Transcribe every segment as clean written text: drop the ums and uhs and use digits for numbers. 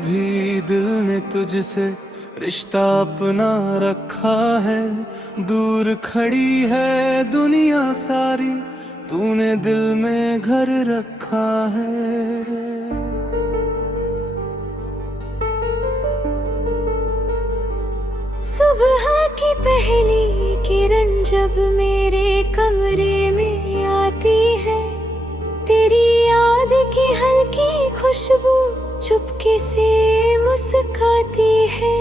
भी दिल ने तुझसे रिश्ता अपना रखा है। दूर खड़ी है दुनिया सारी, तूने दिल में घर रखा है। सुबह की पहली किरण जब मेरे कमरे में आती है, तेरी याद की हल्की खुशबू चुपके से मुस्काती है।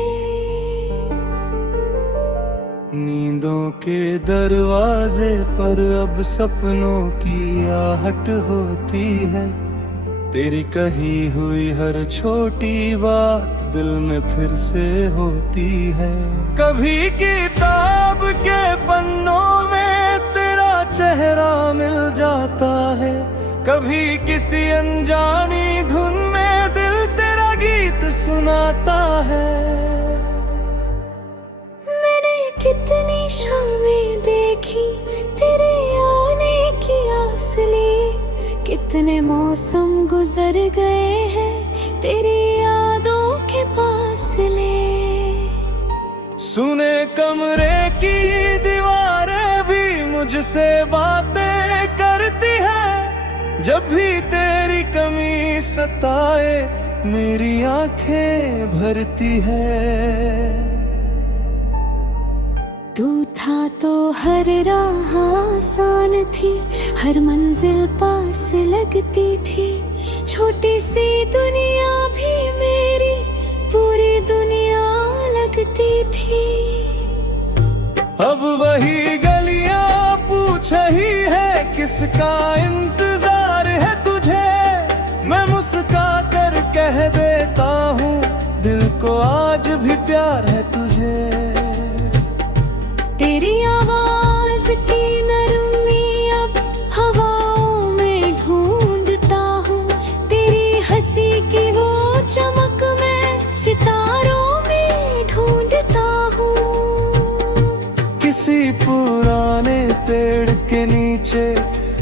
नींदों के दरवाजे पर अब सपनों की आहट होती है। तेरी कही हुई हर छोटी बात दिल में फिर से होती है। कभी किताब के पन्नों में तेरा चेहरा मिल जाता है, कभी किसी अनजानी धुन में दिल तेरा गीत सुनाता है। मैंने कितनी शामें देखी तेरे आने की आस लिए, कितने मौसम गुजर गए हैं तेरी यादों के फासले। सुने कमरे की दीवारें भी मुझसे बातें करती है। जब भी तेरी कमी सताए मेरी आंखें भरती है। तू था तो हर राह आसान थी, हर मंजिल पास लगती थी। छोटी सी दुनिया भी मेरी पूरी दुनिया लगती थी। अब वही गलियां पूछ रही है किसका इंतजार है तुझे। मैं मुस्का कर कह देता हूँ दिल को आज भी प्यार है तुझे। तेरी आवाज की नरमी अब हवाओं में ढूंढता हूँ, तेरी हंसी की वो चमक मैं सितारों में ढूंढता हूँ। किसी पुराने पेड़ के नीचे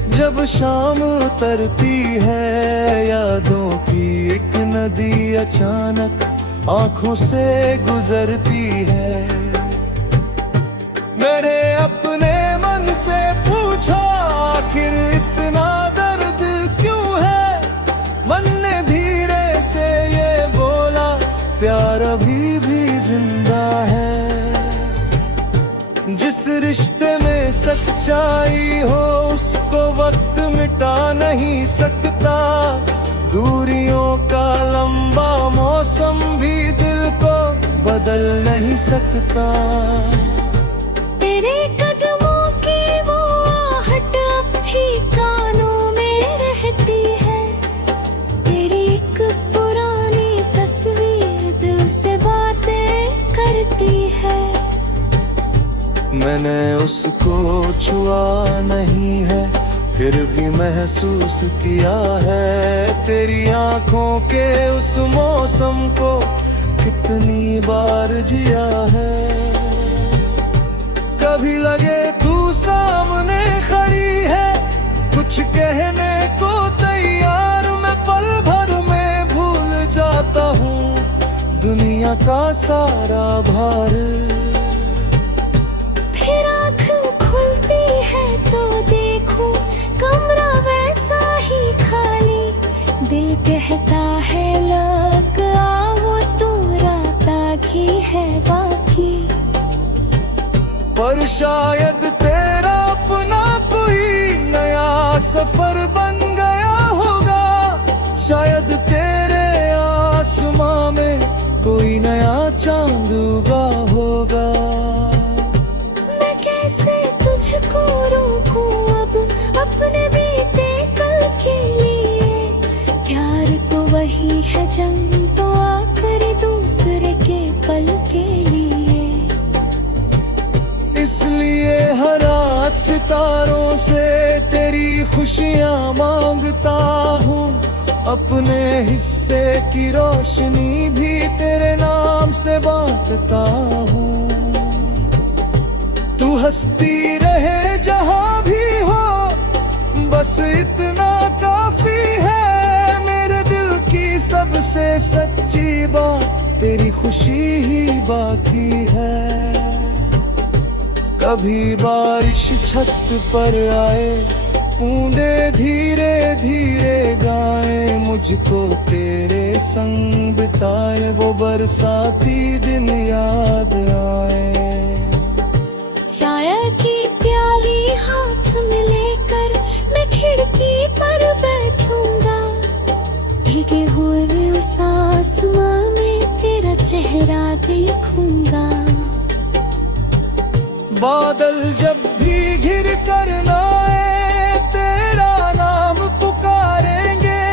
जब शाम उतरती है, यादों की एक नदी अचानक आंखों से गुजरती है। मैंने अपने मन से पूछा आखिर इतना दर्द क्यों है। मन ने धीरे से ये बोला प्यार अभी भी जिंदा है। जिस रिश्ते में सच्चाई हो उसको वक्त मिटा नहीं सकता। दूरियों का लंबा मौसम भी दिल को बदल नहीं सकता। तेरे कदमों की वो आहट अब भी कानों में रहती है। तेरी एक पुरानी तस्वीर दिल से बातें करती है। मैंने उसको छुआ नहीं है फिर भी महसूस किया है। तेरी आंखों के उस मौसम को कितनी बार जिया है। कभी लगे तू सामने खड़ी है, कुछ कहने को तैयार। मैं पल भर में भूल जाता हूँ दुनिया का सारा भार। फिर आँख खुलती है तो देखूं कमरा वैसा ही खाली। दिल कहता है लग आओ तू, रात आखी है बाकी। पर शायद तेरा अपना कोई नया सफर बन गया होगा। शायद तेरे आसमां में कोई नया चांद उगा होगा। मैं कैसे तुझको रोकूं अब अपने बीते कल के लिए। प्यार तो वही है, जंग तो आखिरी दूसरे के पल के लिए। इसलिए हर रात सितारों से तेरी खुशियां मांगता हूँ। अपने हिस्से की रोशनी भी तेरे नाम से बांटता हूँ। तू हंसती रहे जहाँ भी हो, बस इतना काफी है। मेरे दिल की सबसे सच्ची बात तेरी खुशी ही बाकी है। कभी बारिश छत पर आए, बूंदे धीरे धीरे गाए, मुझको तेरे संग बिताए वो बरसाती दिन याद आए। चाय की प्याली हाथ में लेकर मैं खिड़की पर बैठूंगा, भीगे हुए उस आसमां में तेरा चेहरा देखूंगा। बादल जब भी घिर कर ना आए, तेरा नाम पुकारेंगे,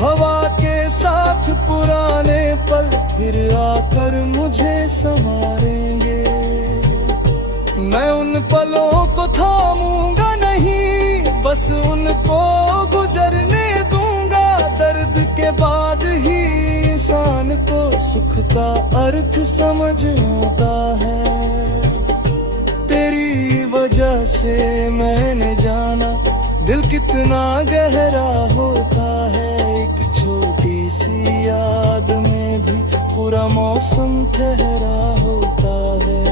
हवा के साथ पुराने पल फिर आकर मुझे संवारेंगे। मैं उन पलों को थामूंगा नहीं, बस उनको गुजरने दूंगा। दर्द के बाद ही इंसान को सुख का अर्थ समझ आता है। तेरी वजह से मैंने जाना दिल कितना गहरा होता है। एक छोटी सी याद में भी पूरा मौसम ठहरा होता है।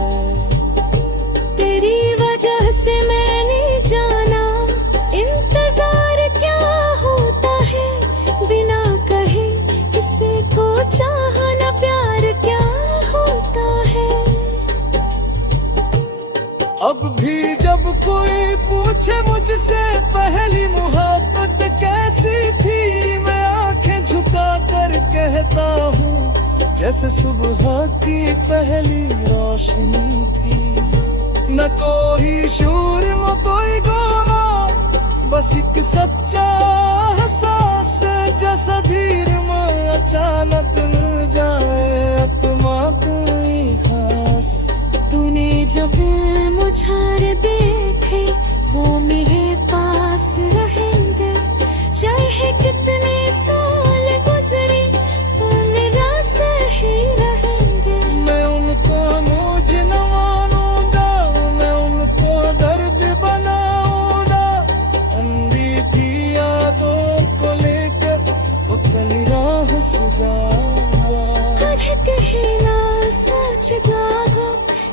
तेरी वजह से मैंने जाना इंतजार क्या होता है, बिना कहे किसी को चाहना प्यार क्या होता है। अब भी जब कोई पूछे मुझसे पहली मोहब्बत कैसी थी, मैं आंखें झुका कर कहता हूँ जैसे सुबह की पहली रोशनी थी। न कोई शूर न कोई गाना, बस एक सच्चा एहसास, जैसा धीर में अचानक मिल जाए आत्मा कोई खास। तूने जब मुझार देखे वो मेरे पास रहेंगे, चाहे कितने साल गुजरे वो निराश ही रहेंगे। मैं उनको मुझ न मानूंगा, मैं उनको दर्द बनाऊंगा। अंधी थी यादों को लेकर वो कल राह सजाऊंगा। कभी कहीं ना सच गाओ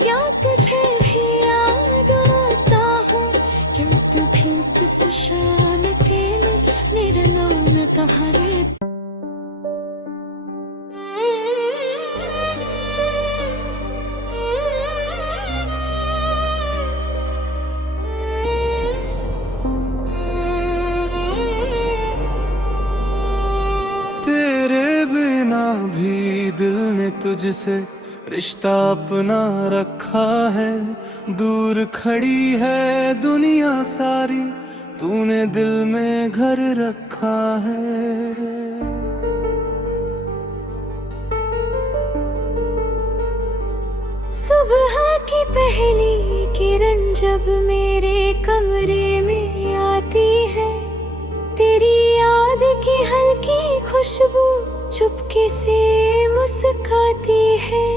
या तुझे भी याद आता हूँ, किंतु भी किस शान के लिए मेरा नाम तुम्हारे। तेरे बिना भी दिल ने तुझसे रिश्ता अपना रखा है। दूर खड़ी है दुनिया सारी, तूने दिल में घर रखा है। सुबह की पहली किरण जब मेरे कमरे में आती है, तेरी याद की हल्की खुशबू चुपके से मुस्काती है।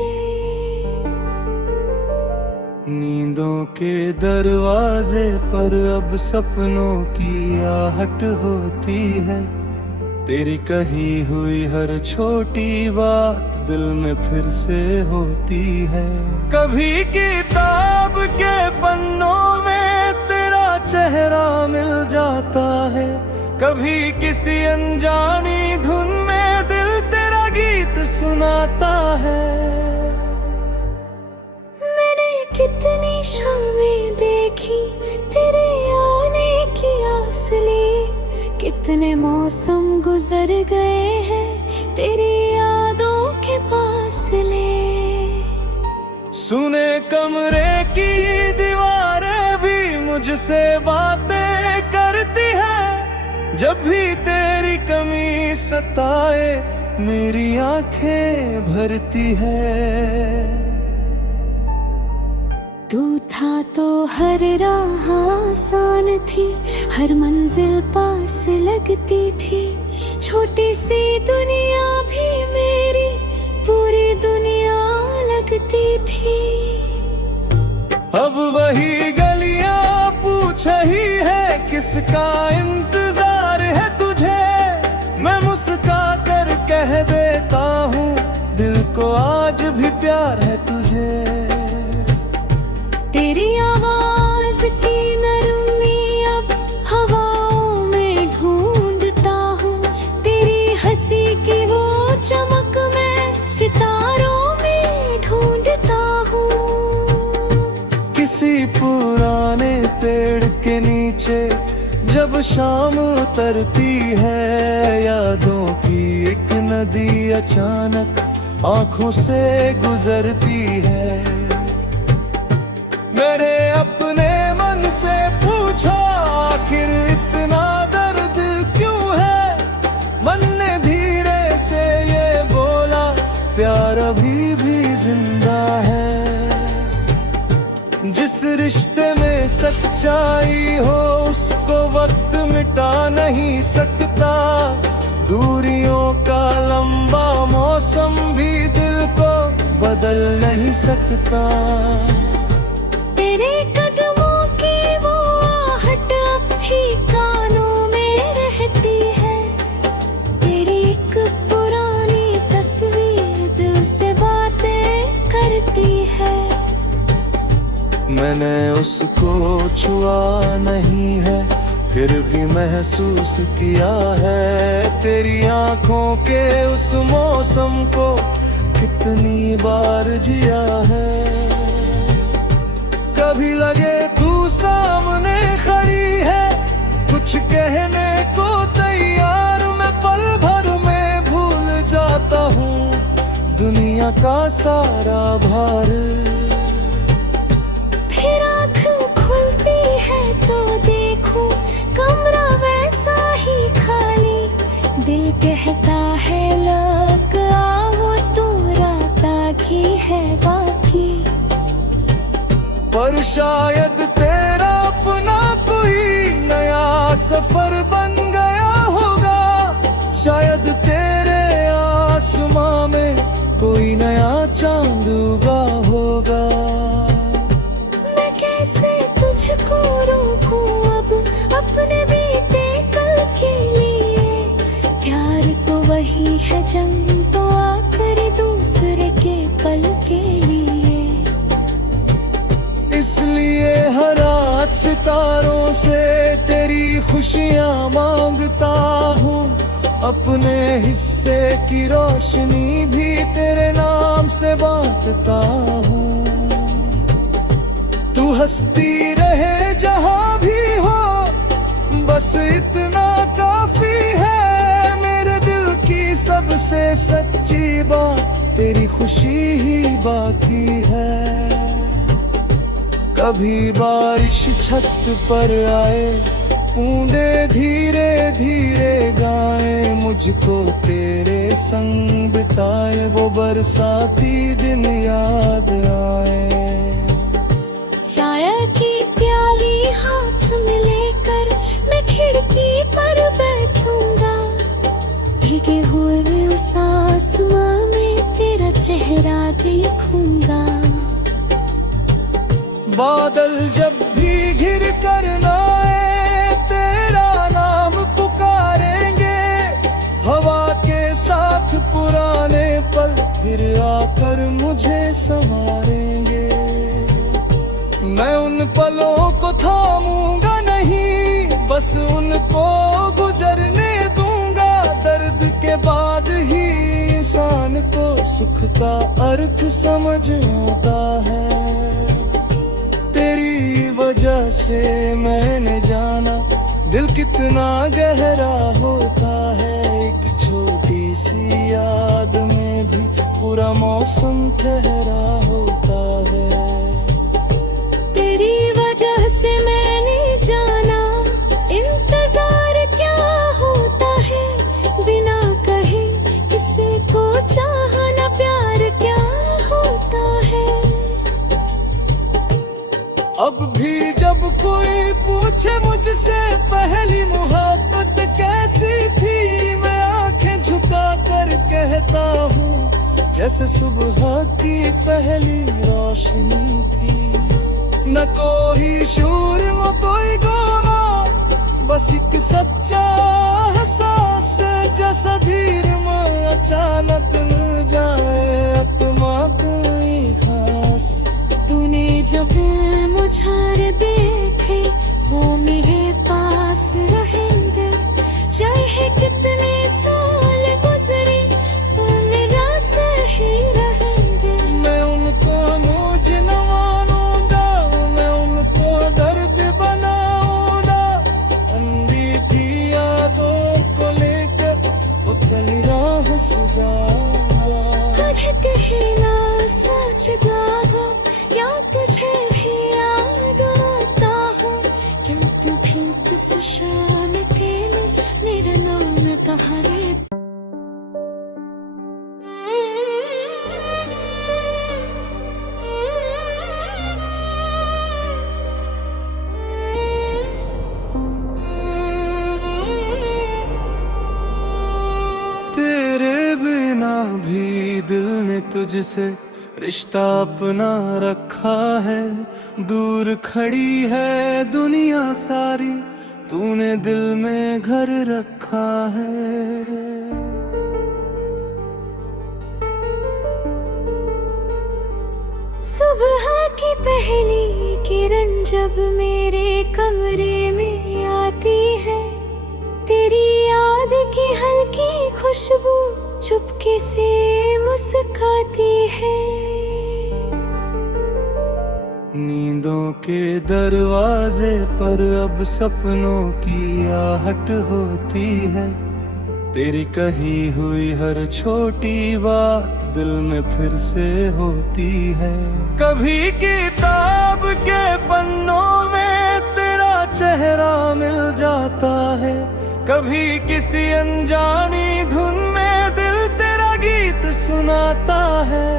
नींदों के दरवाजे पर अब सपनों की आहट होती है। तेरी कही हुई हर छोटी बात दिल में फिर से होती है। कभी किताब के पन्नों में तेरा चेहरा मिल जाता है, कभी किसी अनजानी धुन में दिल तेरा गीत सुनाता है। मैंने कितनी शामें देखी तेरे आने की आस लिए, कितने मौसम गुजर गए हैं तेरी यादों के फासले। सुने कमरे की दीवारें भी मुझसे बातें करती है। जब भी तेरी कमी सताए मेरी आंखें भरती है। तू था तो हर राह आसान थी, हर मंजिल पास लगती थी। छोटी सी दुनिया भी मेरी पूरी दुनिया लगती थी। अब वही गलियां पूछ रही है किसका इंतजार है तुझे। मैं मुस्का कर कह देता हूँ को आज भी प्यार है तुझे। तेरी आवाज की नरमी अब हवाओं में ढूंढता हूँ, तेरी हंसी की वो चमक मैं सितारों में ढूंढता हूँ। किसी पुराने पेड़ के नीचे जब शाम उतरती है, यादों की एक नदी अचानक आंखों से गुजरती है। मेरे अपने मन से पूछा आखिर इतना दर्द क्यों है, मन ने धीरे से ये बोला प्यार अभी भी जिंदा है। जिस रिश्ते में सच्चाई हो उसको वक्त मिटा नहीं सकता, दूरियों का लंबा मौसम भी दिल को बदल नहीं सकता। तेरे कदमों की वो आहट अब भी कानों में रहती है, तेरी एक पुरानी तस्वीर दिल से बातें करती है। मैंने उसको छुआ नहीं है फिर भी महसूस किया है, तेरी आंखों के उस मौसम को कितनी बार जिया है। कभी लगे तू सामने खड़ी है, कुछ कहने को तैयार, मैं पल भर में भूल जाता हूँ दुनिया का सारा भार। फिर आँख खुलती है तो देखूं कमरा वैसा ही खाली, दिल कहता है लग आओ तू रात आखी है बाकी। पर शायद तेरा अपना कोई नया सफर बन गया होगा, शायद तेरे आसमां में कोई नया चांद उगा होगा। मैं कैसे तुझको रोकूं अब अपने बीते कल के लिए, प्यार तो वही है जंग तो आखिर दूसरे के पल के लिए। इसलिए हर रात सितारों से तेरी खुशियां मांगता हूँ, अपने हिस्से की रोशनी भी तेरे नाम से बांटता हूँ। तू हंसती रहे जहाँ भी हो, बस इतना काफी है। मेरे दिल की सबसे सच्ची बात तेरी खुशी ही बाकी है। कभी बारिश छत पर आए, बूंदे धीरे धीरे गाए, मुझको तेरे संग बिताए वो बरसाती दिन याद आए। चाय की प्याली हाथ में लेकर मैं खिड़की पर बैठूंगा, भीगे हुए उस आसमां में तेरा चेहरा देखूंगा। बादल जब भी घिर कर आए तेरा नाम पुकारेंगे, हवा के साथ पुराने पल फिर आकर मुझे संवारेंगे। मैं उन पलों को थामूंगा नहीं, बस उनको गुजरने दूंगा। दर्द के बाद ही इंसान को सुख का अर्थ समझ आता है। तेरी वजह से मैंने जाना दिल कितना गहरा होता है। एक छोटी सी याद में भी पूरा मौसम ठहरा होता है। तेरी वजह से मैंने जाना इंतजार क्या होता है, बिना कहे किसी को चाहना प्यार क्या होता है। अब भी जब कोई पूछे मुझसे पहली मोहब्बत कैसी थी, मैं आंखें झुका कर कहता हूँ जैसे सुबह की पहली रोशनी थी। न कोई शूर न कोई गाना, बस एक सच्चा एहसास जैसा धीर में अचानक मिल जाए। जब मुझार देखे वो मेरे पास रहेंगे, चाहे कितने साल गुजरे वो मेरा से ही रहेंगे। मैं उनको मुझ न मानूंगा, मैं उनको दर्द बनाऊंगा। अंधी थी यादों को लेकर वो कल राह सजा। कहना सोचता हो या तुझे भी याद आता हो, किंतु भी किस शान के लिए मेरा नाम कहाँ रे। तेरे बिना भी दिल ने तुझसे रिश्ता अपना रखा है। दूर खड़ी है दुनिया सारी, तूने दिल में घर रखा है। सुबह की पहली किरण जब मेरे कमरे में आती है, तेरी याद की हल्की खुशबू चुपके से मुस्काती है। नींदों के दरवाजे पर अब सपनों की आहट होती है। तेरी कही हुई हर छोटी बात दिल में फिर से होती है। कभी किताब के पन्नों में तेरा चेहरा मिल जाता है, कभी किसी अनजानी धुन में दिल तेरा गीत सुनाता है।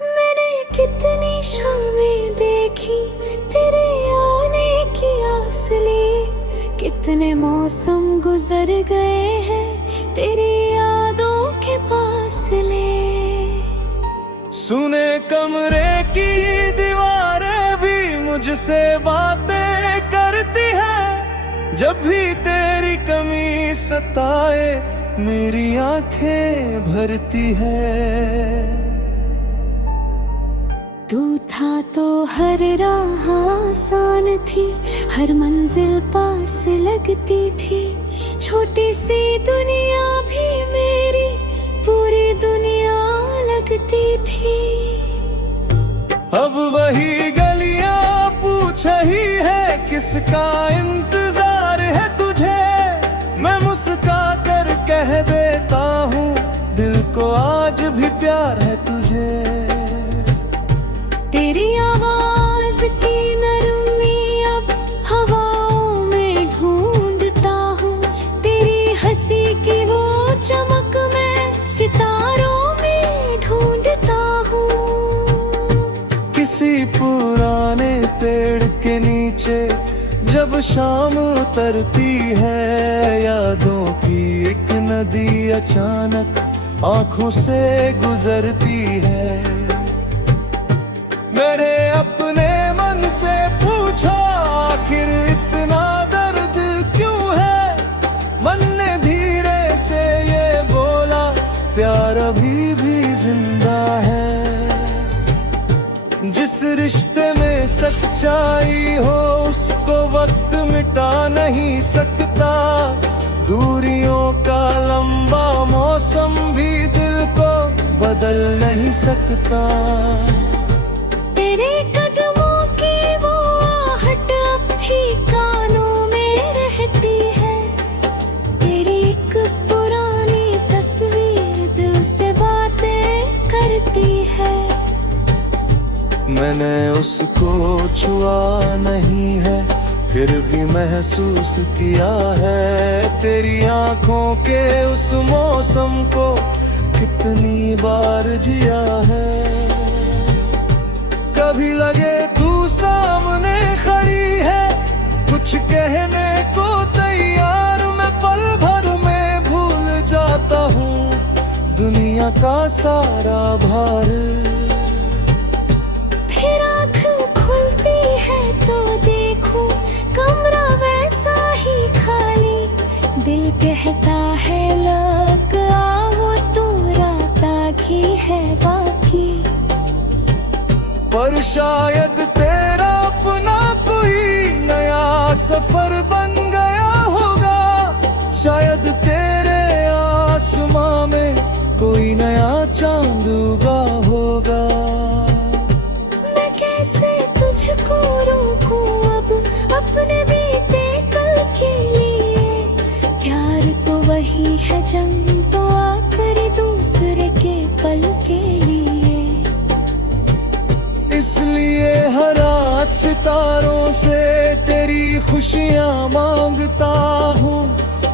मैंने कितनी शामें देखी तेरे आने की आस लिए, कितने मौसम गुजर गए हैं तेरी यादों के पास ले। सुने कमरे की दीवारें भी मुझसे बातें करती है। जब भी तेरी कमी सताए मेरी आंखें भरती है। तू था तो हर राह आसान थी, हर मंजिल पास लगती थी। छोटी सी दुनिया भी मेरी पूरी दुनिया लगती थी। अब वही गलियां पूछ रही है किसका इंतजार है तुझे। मैं मुस्का कर कह देता हूँ दिल को आज भी प्यार है तुझे। तेरी आवाज की नरमी अब हवाओं में ढूंढता हूँ, तेरी हंसी की वो चमक मैं सितारों में ढूंढता हूँ। किसी पुराने पेड़ के नीचे जब शाम उतरती है, यादों की एक नदी अचानक आंखों से गुजरती है। मेरे अपने मन से पूछा आखिर इतना दर्द क्यों है। मन ने धीरे से ये बोला प्यार अभी भी जिंदा है। जिस रिश्ते में सच्चाई हो उसको वक्त मिटा नहीं सकता। दूरियों का लंबा मौसम भी दिल को बदल नहीं सकता। तेरे कदमों की वो आहट अब भी कानों में रहती है। तेरी एक पुरानी तस्वीर दिल से बातें करती है। मैंने उसको छुआ नहीं है फिर भी महसूस किया है। तेरी आंखों के उस मौसम को कितनी बार जिया है। कभी लगे तू सामने खड़ी है, कुछ कहने को तैयार। मैं पल भर में भूल जाता हूँ दुनिया का सारा भार। फिर आँख खुलती है तो देखूं कमरा वैसा ही खाली। दिल कहता है लग आओ तू रात आखी है बाकी। शायद तेरा अपना कोई नया सफर बन गया होगा, शायद तेरे आसमां में कोई नया चांद उगा होगा। मैं कैसे तुझको रोकूं अब अपने बीते कल के लिए, प्यार तो वही है, जंग तो आखिरी दूसरे के पल के लिए। इसलिए हर रात सितारों से तेरी खुशियां मांगता हूँ,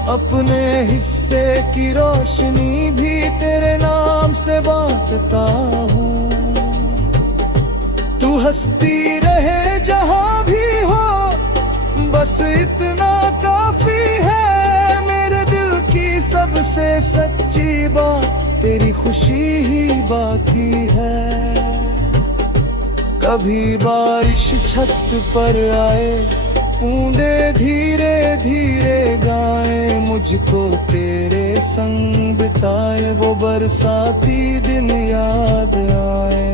अपने हिस्से की रोशनी भी तेरे नाम से बांटता हूँ। तू हंसती रहे जहां भी हो, बस इतना काफी है। मेरे दिल की सबसे सच्ची बात तेरी खुशी ही बाकी है। कभी बारिश छत पर आए, बूंदे धीरे धीरे गाए, मुझको तेरे संग बिताए वो बरसाती दिन याद आए।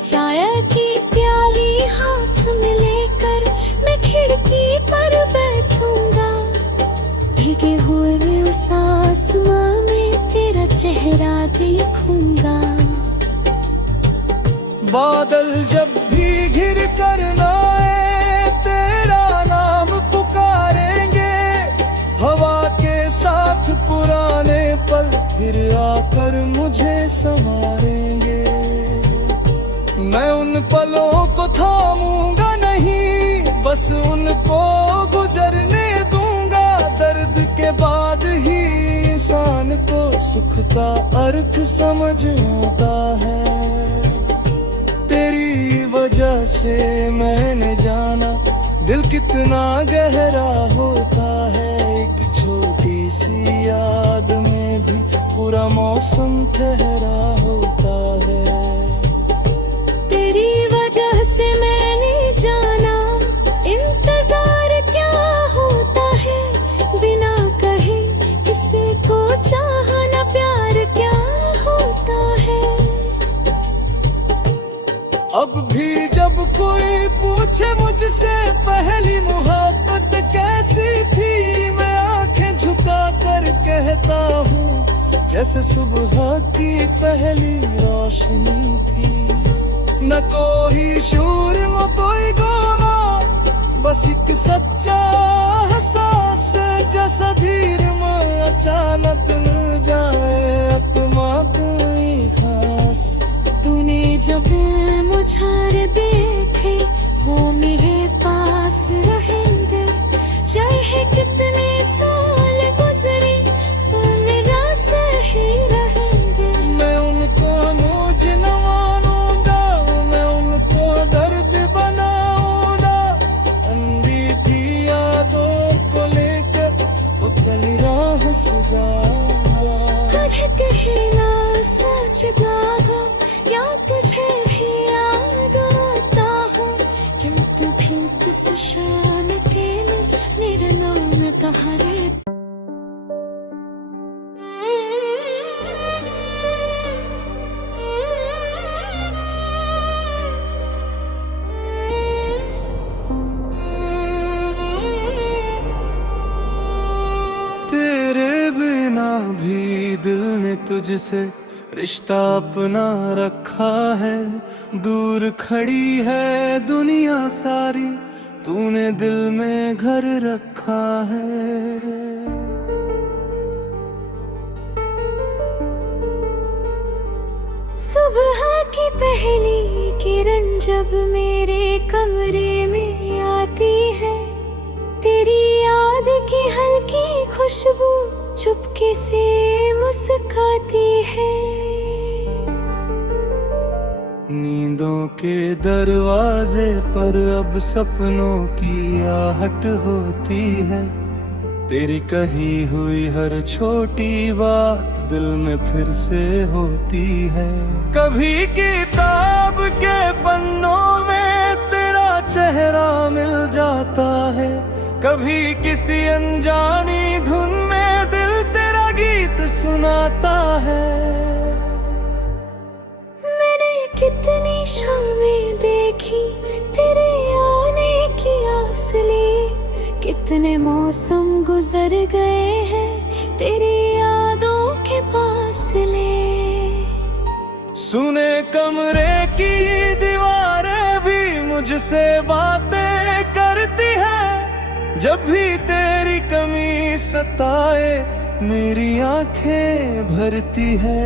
चाय की प्याली हाथ में लेकर मैं खिड़की पर बैठूंगा, भीगे हुए उस आसमां में तेरा चेहरा देखूंगा। बादल जब भी घिर कर आए, तेरा नाम पुकारेंगे, हवा के साथ पुराने पल फिर आकर मुझे संवारेंगे। मैं उन पलों को थामूंगा नहीं, बस उनको गुजरने दूंगा। दर्द के बाद ही इंसान को सुख का अर्थ समझ आता है। तेरी वजह से मैंने जाना दिल कितना गहरा होता है। एक छोटी सी याद में भी पूरा मौसम ठहरा होता है। तेरी वजह से मैंने जाना इंतजार क्या होता है, बिना कहे किसी को चाहना प्यार क्या होता है। अब भी जब कोई पूछे मुझसे पहली मोहब्बत कैसी थी, मैं आंखें झुका कर कहता हूँ जैसे सुबह की पहली रोशनी थी। न कोई शोर न कोई गाना, बस एक सच्चा एहसास जैसा धीर में अचानक मिल जाए आत्मा कोई खास। तूने जब मुझार देखे वो मेरे पास रहेंगे, चाहे कितने साल गुजरे वो मेरा सही रहेंगे। मैं उनको मुझ न मानूंगा, मैं उनको दर्द बनाऊंगा। अंधी थी यादों को लेकर वो कल राह सजाऊंगा। कहना सच गाहो या तुझे भी याद आता हूँ, किंतु भी किस शान के लिए मेरा नाम कहाँ रे। तेरे बिना भी दिल ने तुझसे रिश्ता अपना रखा है। दूर खड़ी है दुनिया सारी, तूने दिल में घर रखा है। सुबह की पहली किरण जब मेरे कमरे में आती है, तेरी याद की हल्की खुशबू चुपके से मुस्काती है। नींदों के दरवाजे पर अब सपनों की आहट होती है। तेरी कही हुई हर छोटी बात दिल में फिर से होती है। कभी किताब के पन्नों में तेरा चेहरा मिल जाता है, कभी किसी अनजानी धुन में दिल तेरा गीत सुनाता है। मैंने कितनी शाम गुजर गए हैं तेरी यादों के फासले। सुने कमरे की दीवारें भी मुझसे बातें करती है, जब भी तेरी कमी सताए मेरी आंखें भरती है।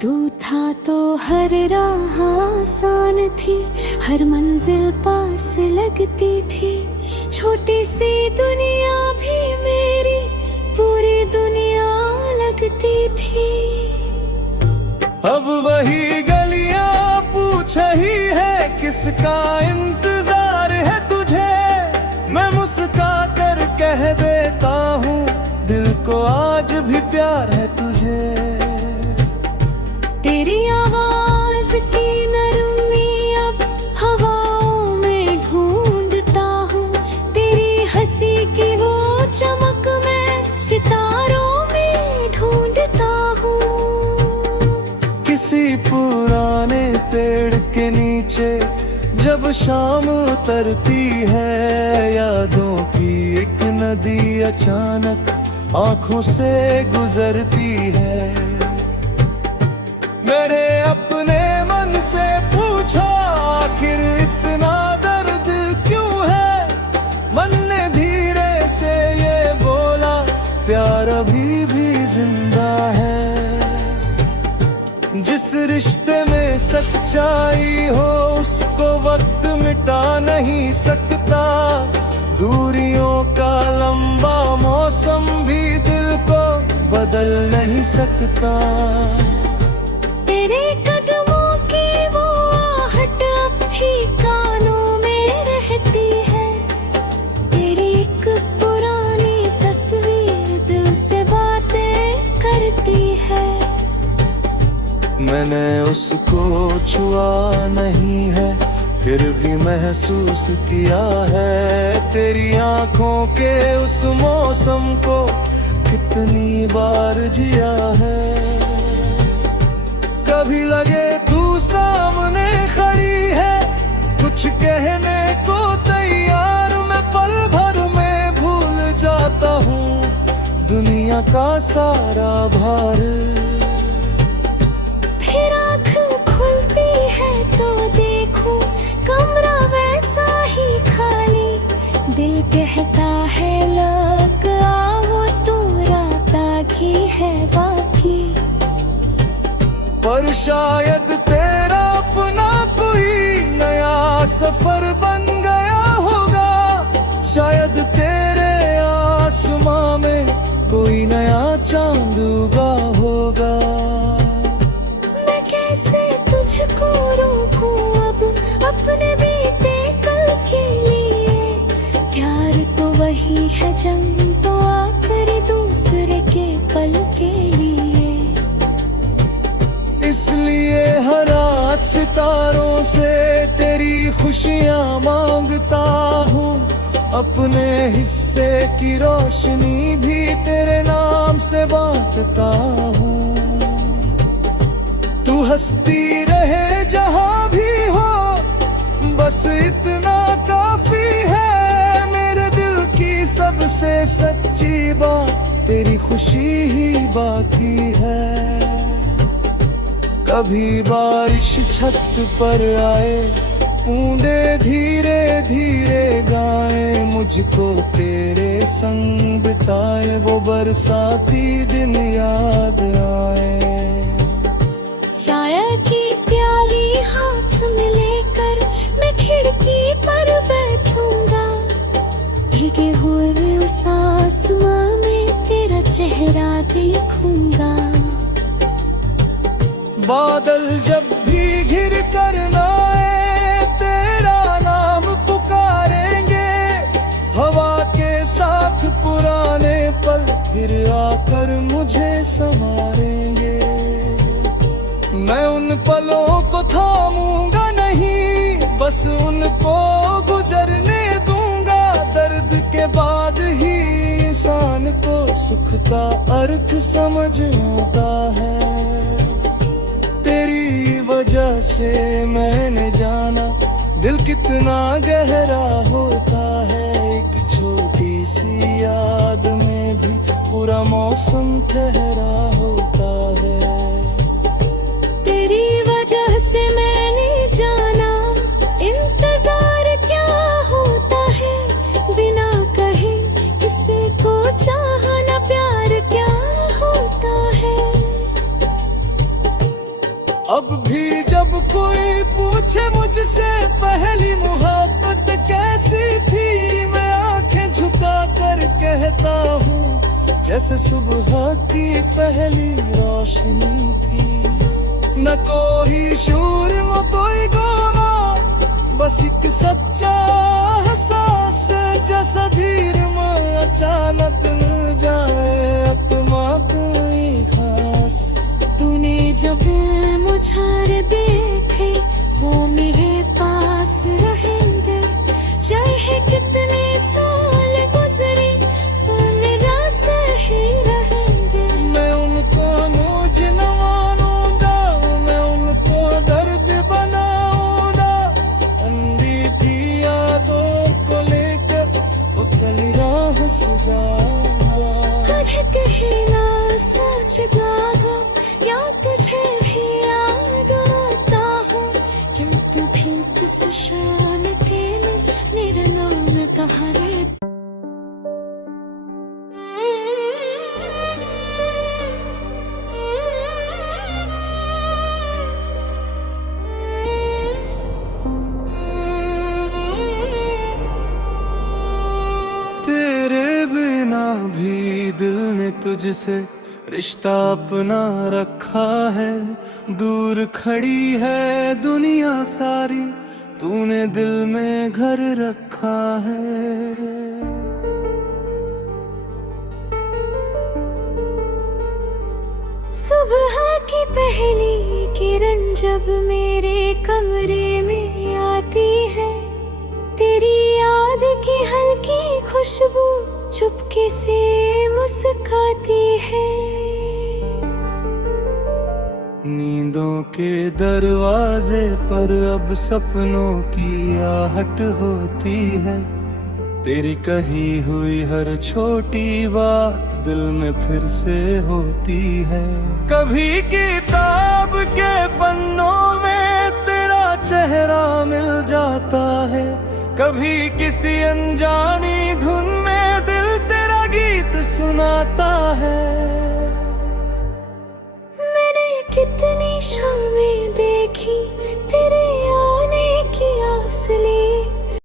तू था तो हर राह आसान थी, हर मंजिल पास लगती थी। छोटी सी दुनिया भी मेरी पूरी दुनिया लगती थी। अब वही गलियां पूछ रही है किसका इंतजार है तुझे। मैं मुस्का कर कह देता हूँ दिल को आज भी प्यार है तुझे। तेरी आवाज की नरमी अब हवाओं में ढूंढता हूँ, तेरी हंसी की वो चमक मैं सितारों में ढूंढता हूँ। किसी पुराने पेड़ के नीचे जब शाम उतरती है, यादों की एक नदी अचानक आंखों से गुजरती है। मैंने अपने मन से पूछा आखिर इतना दर्द क्यों है। मन ने धीरे से ये बोला प्यार अभी भी जिंदा है। जिस रिश्ते में सच्चाई हो उसको वक्त मिटा नहीं सकता। दूरियों का लंबा मौसम भी दिल को बदल नहीं सकता। तेरे कदमों की वो आहट अब भी कानों में रहती है। तेरी एक पुरानी तस्वीर दिल से बातें करती है। मैंने उसको छुआ नहीं है फिर भी महसूस किया है। तेरी आंखों के उस मौसम को कितनी बार जिया है। कभी लगे तू सामने खड़ी है, कुछ कहने को तैयार। मैं पल भर में भूल जाता हूँ दुनिया का सारा भार। फिर आँख खुलती है तो देखूं कमरा वैसा ही खाली। दिल कहता है लग आओ तू रात आखी है बाकी। पर शायद तेरा अपना कोई नया सफर बन गया होगा। शायद तेरे आसमां में कोई नया चांद उगा होगा। मैं कैसे तुझको रोकूं अब अपने बीते कल के लिए। प्यार तो वही है जंग तो आखिर दूसरे के पल के लिए। इसलिए हर रात सितारों से तेरी खुशियां मांगता हूँ। अपने हिस्से की रोशनी भी तेरे नाम से बांटता हूँ। तू हंसती रहे जहाँ भी हो बस इतना काफी है। मेरे दिल की सबसे सच्ची बात तेरी खुशी ही बाकी है। कभी बारिश छत पर आए बूंदे धीरे धीरे गाए। मुझको तेरे संग बिताए वो बरसाती दिन याद आए। चाय की प्याली हाथ में लेकर मैं खिड़की पर बैठूंगा। भीगे हुए उस आसमां में तेरा चेहरा देखूंगा। बादल जब भी घिर कर आए तेरा नाम पुकारेंगे। हवा के साथ पुराने पल फिर आकर मुझे संवारेंगे। मैं उन पलों को थामूंगा नहीं बस उनको गुजरने दूंगा। दर्द के बाद ही इंसान को सुख का अर्थ समझ आता है। तेरी वजह से मैंने जाना दिल कितना गहरा होता है। एक छोटी सी याद में भी पूरा मौसम ठहरा होता है। तेरी वजह से मैंने जाना इंतजार क्या होता है, बिना कहे किसी को चाहना प्यार क्या होता है। अब भी जब कोई पूछे मुझसे पहली मोहब्बत कैसी थी, मैं आंखें झुका कर कहता हूँ जैसे सुबह की पहली रोशनी थी। न कोई शूर न कोई गाना, बस एक सच्चा एहसास जैसा धीर में अचानक मिल जाए अपना कोई खास। तूने जब मुझार देखे वो मेरे पास रहेंगे, चाहे कितने साल गुजरे वो निराश ही रहेंगे। मैं उनको मुझ न मानूंगा, मैं उनको दर्द बनाऊंगा। अंधी थी यादों को लेकर वो कल राह सुझाऊंगा। अटक ही ना सोच गागा या तुझे भी याद आता हूँ, किंतु भी किस शान के न मेरा नाम तुम्हारे। तेरे बिना भी दिल ने तुझसे रिश्ता अपना रखा है। दूर खड़ी है दुनिया सारी, तूने दिल में घर रखा है। सुबह की पहली किरण जब मेरे कमरे में आती है, तेरी याद की हल्की खुशबू चुपके से मुस्काती है। नींदों के दरवाजे पर अब सपनों की आहट होती है। तेरी कही हुई हर छोटी बात दिल में फिर से होती है। कभी किताब के पन्नों में तेरा चेहरा मिल जाता है, कभी किसी अनजानी धुन में दिल तेरा गीत सुनाता है। मैंने कितनी शामें देखी